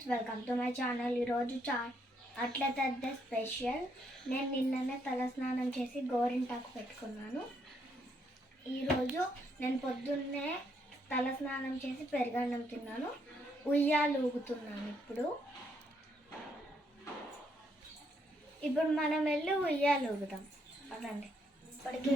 Friends, welcome to my channel. ఈరోజు అట్ల తద్ద special. నేను నిన్ననే తలస్నానం చేసి గోరింటాకు పెట్టుకున్నాను. ఈరోజు నేను పొద్దున్నే తలస్నానం చేసి పెరుగన్నం తిన్నాను. ఉయ్యాలు ఊగుతున్నాను. ఇప్పుడు మనం వెళ్ళి ఉయ్యాలు ఊగుదాం. అదండి ఇప్పటికీ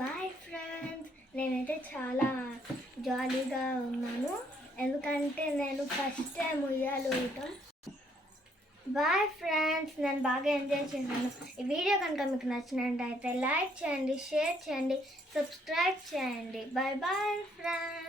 బాయ్ ఫ్రెండ్స్. నేనైతే చాలా జాలీగా ఉన్నాను, ఎందుకంటే నేను ఫస్ట్ టైం ఉయ్యాలు ఊగటం. బాయ్ ఫ్రెండ్స్, నేను బాగా ఎంజాయ్ చేశాను. ఈ వీడియో కనుక మీకు నచ్చినట్టయితే లైక్ చేయండి, షేర్ చేయండి, సబ్స్క్రైబ్ చేయండి. Bye bye friends.